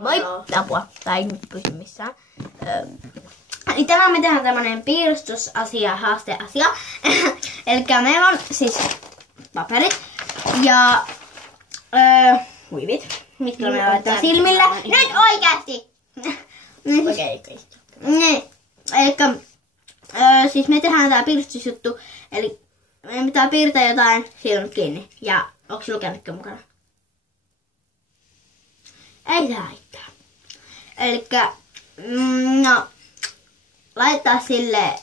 Moi, apua. Tai nyt pysy missään. Niin tänään me tehdään tämmönen piirustusasia, haasteasia. Elikkä meillä on siis paperit ja huivit, mitkä me laitetaan silmille. Nyt oikeasti! Okei. Niin. Elikkä siis me tehdään tää piirustusjuttu. Eli meidän pitää piirtää jotain silmät kiinni. Ja onko sulla kännykkä mukana? Ei tää haittaa. Elikkä no laittaa silleen.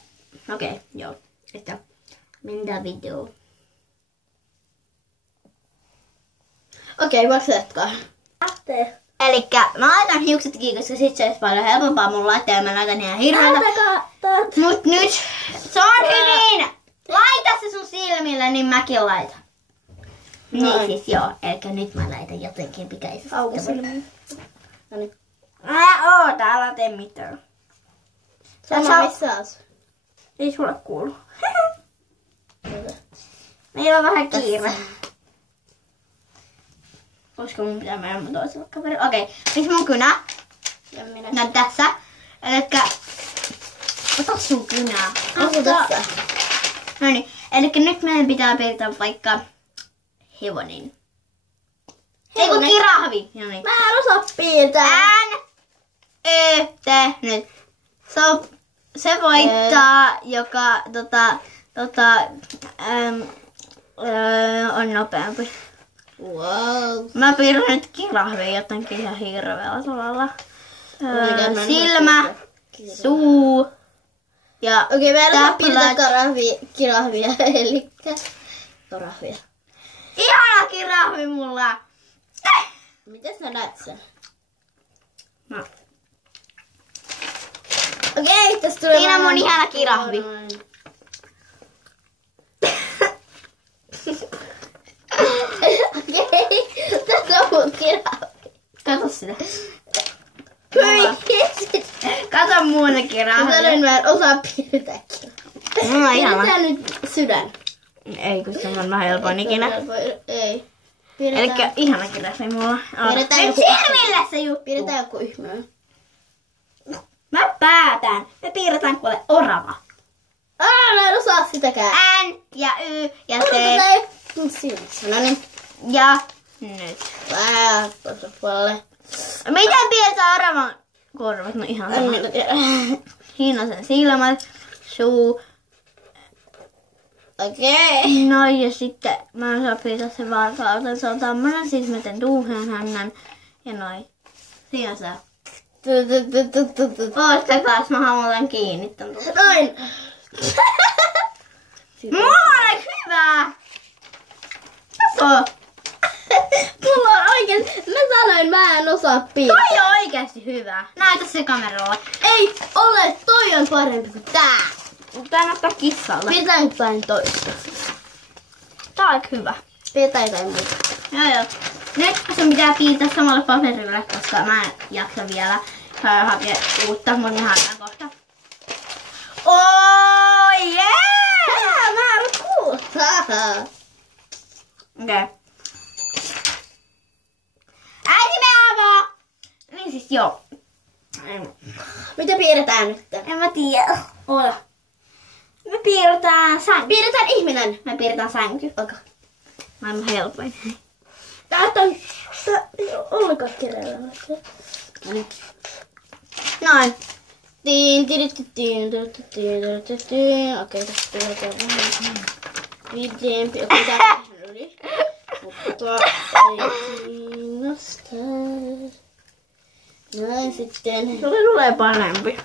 Okei, joo. Että minä video. Okei, voiko jatkaa? Elikkä mä laitan hiukset kiinni, koska sit se olisi paljon helpompaa mun laittaa ja mä laitan ihan hirveältä. Mut nyt se on hyvin! Laita se sun silmille, niin mäkin laitan. Niin siis joo, elikkä nyt mä laitan jotenkin pikaisesti. Auki silmiin. Noniin. Oota, älä tee mitään. Sama missä asuu? Ei sulle kuulu. Meillä on vähän kiire. Olisiko mun pitää mennä mun toiselle kaverille? Okei, missä mun kynä? No tässä. Elikkä ota sun kynää. Asu tässä. Noniin, elikkä nyt meidän pitää piirtää vaikka hevonen. Ei kun kirahvi. Noniin. Mä en osaa piirtää. Nyt. Se voittaa, joka on nopeampi. Wow. Mä piirrän nyt kirahvia jotenkin ihan hirveellä tavalla. Silmä, suu ja Okei, mä en osaa piirtää kirahvia, elikkä karahvia. ihana kirahvi mulla! Miten sä näet sen? No. Okei, tästä tulee Siinä on mun ihana kirahvi. Okei, tässä on mun kirahvi. Kato sitä. Hyi, Kato mun kirahvi. mä en osaa piirtää kirahvia. Mulla on ihana. Piirretään nyt sydän. Ei, kun se on vähän helpoin ikinä. Ei. Elikkä ihana kirahvi mulla. Piirretään Nyt joku silmille se juttu. Piirretään joku ihminen. Mä päätän. Me piirretään kuule orava. Mä en osaa sitäkään. N ja Y ja Tätä T ei silmissä. No niin. ja nyt. Vähän toiselle puolelle. Miten piirtää oravan korvat? No ihan sama. Siinä on sen silmät, suu. Okei. No ja sitten mä en saa piirtää sen varkauden. Se on tämmönen, siis mä teen tuuhen hännän ja noin. Siinä se. Ootte taas, mä haluan kiinni tän tuossa. Noin. Mulla on hyvä! Kato! Mulla on oikein. Mä sanoin, mä en osaa piirtää. Toi on oikeesti hyvä. Näytä se kameralla. Ei ole, toi on parempi kuin tää. Tää näyttää kissalta. Piirtää jotain toista. Tää on aika hyvä. Piirtää jotain muuta. Joo. Nyt sun pitää piirtää samalle paperille, koska mä en jaksa vielä hakea uutta. Mun ihan kohta. Oh yeah! Mä en kuullut. Okei. Äiti me avaa! Niin siis joo. Mitä piirretään nyt? En mä tiedä. Oota. Me piirretään sänky. Piirretään ihminen. Me piirretään sänky. Okei. Maailman helpoin. Täältä on... Tää ei oo ollenkaan kireellä. Noin. Okei, tässä piirretään vähän pidempi. Okei, tää on vähän yli. Mutta ei kiinnosta. Näin sitten. Sulle tulee parempi.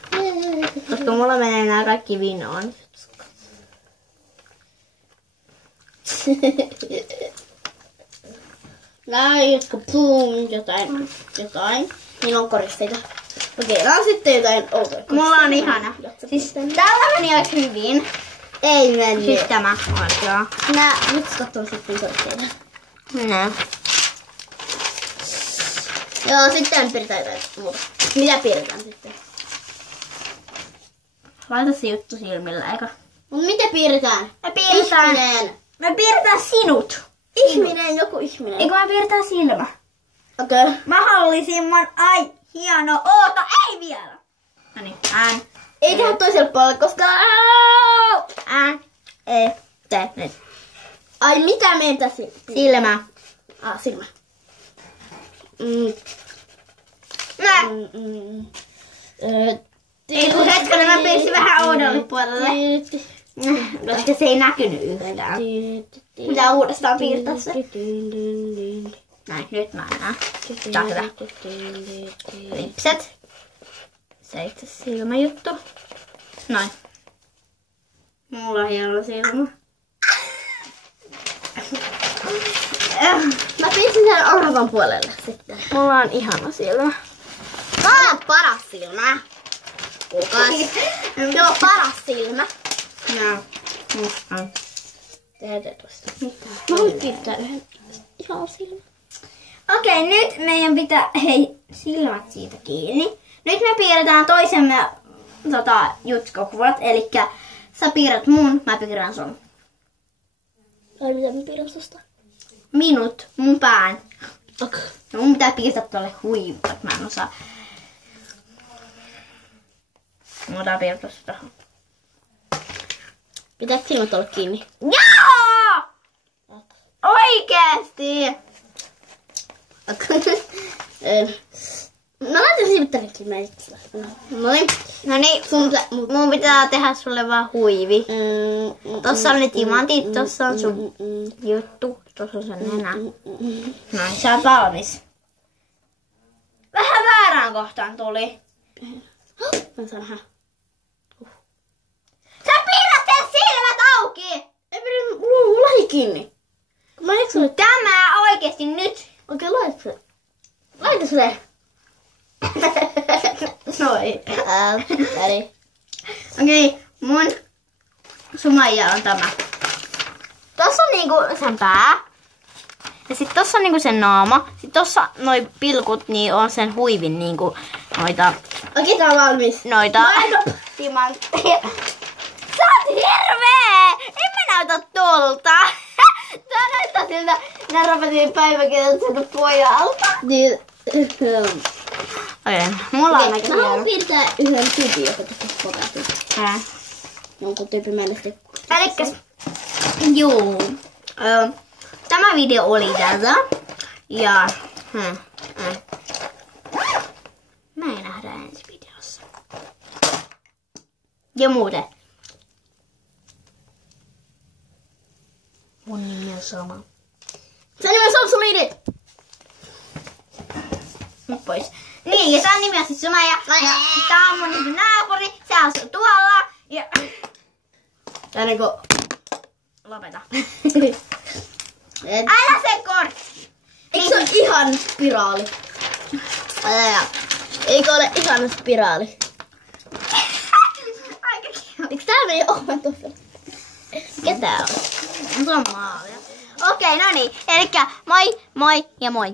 Koska mulla menee nää kaikki vinoon. Näin, jotka boom, jotain. Niin on koristeita. Okei, nää on sitten jotain outoja. Mulla on ihana. Siis tällä meni aika hyvin. Ei mennyt. Siis tämä oikeaa. Nää, nyt katsoo sitten koristeita. Nää. Joo, sitten piirretään jotain muuta. Mitä piirretään sitten? Laita se juttu silmillä, eikö? Mut mitä piirretään? Me piirretään. Ihminen. Me piirretään sinut. Ihminen, joku ihminen. Eikö me piirretään silmä? Okei. Mahdollisimman Hieno, oota, ei vielä. Noniin, Ei tehdä toiselle puolelle, koska... Tee nyt. Ai mitä meidän tässä? Silmä. Silmä. Nää. Ei kun hetkinen, mä piirsin vähän oudolle puolelle. Koska se ei näkynyt yhtään. Pitää uudestaan piirtää se. Näin, nyt mä näen. Tää on hyvä. Lipset. Se itse silmäjuttu. Noin. Mulla on hieno silmä. Mä piirsin sen oravan puolelle sitten. Mulla on ihana silmä. Tää on paras silmä. Kukas? Se on paras silmä. Nää. Tehdään tosta. Mä voin piirtää yhden ihan silmän. Okei, nyt meidän pitää, silmät siitä kiinni. Nyt me piirretään toisemme jutskokuvat, elikkä sä piirrät mun, mä piirrän sun. Ai mitä mä piirrän tosta? Mun pään. Okay. No mun pitää piirtää tuolle huivat, mä en osaa. Mun pitää piirtää sitä. Pitääkö silmät olla kiinni? Joo! Oikeesti! Mä laitan silmittärinkin näitä. Noin. Noniin, mun pitää tehdä sulle vaan huivi. Tossa on ne timantit, tossa on sun juttu, tossa on sen nenä. Noin, sä oot valmis. Vähän väärään kohtaan tuli. Mä saan nähdä. Sä piirrät sen silmät auki! Ei pidä, mulla on kiinni. Mä en sulle. Tämä oikeesti nyt. Okei, laita se. Laita se. Noin. Väri. Okei, mun sumaija on tämä. Tossa on niinku sen pää. Ja sit tossa on niinku sen naama. Sit tossa noi pilkut niin on sen huivin niinku noita. Okei, tää on valmis. Noita timantteja. Sä oot hirvee! En mä näytä tolta. Tää näyttää siltä Närrapätin päiväkirjalta pojalta. Niin. Okei, mulla on aika Mä haluan piirtää yhden tyypin, joka tuossa potastuu. Jonkun tyypin mielestä. Elikkäs, juu. Tämä video oli tätä. Ja me ei nähdä ensi videossa. Ja muuten. Mun nimi on sama. Sen nimi on Samsulini. Nyt pois. Niin, ja tää nimi on siis Suma ja tää on mun naapuri. Se asuu tuolla. Ja... Tää niinku... Lopeta. Älä se kortti. Eikö se ole ihan spiraali? Eikö ole ihan spiraali? Aika kiva. Eikö tää meni oman tuossa? Mikä tää on? Se on maalia. Okei, no niin. Elikkä moi, moi ja moi.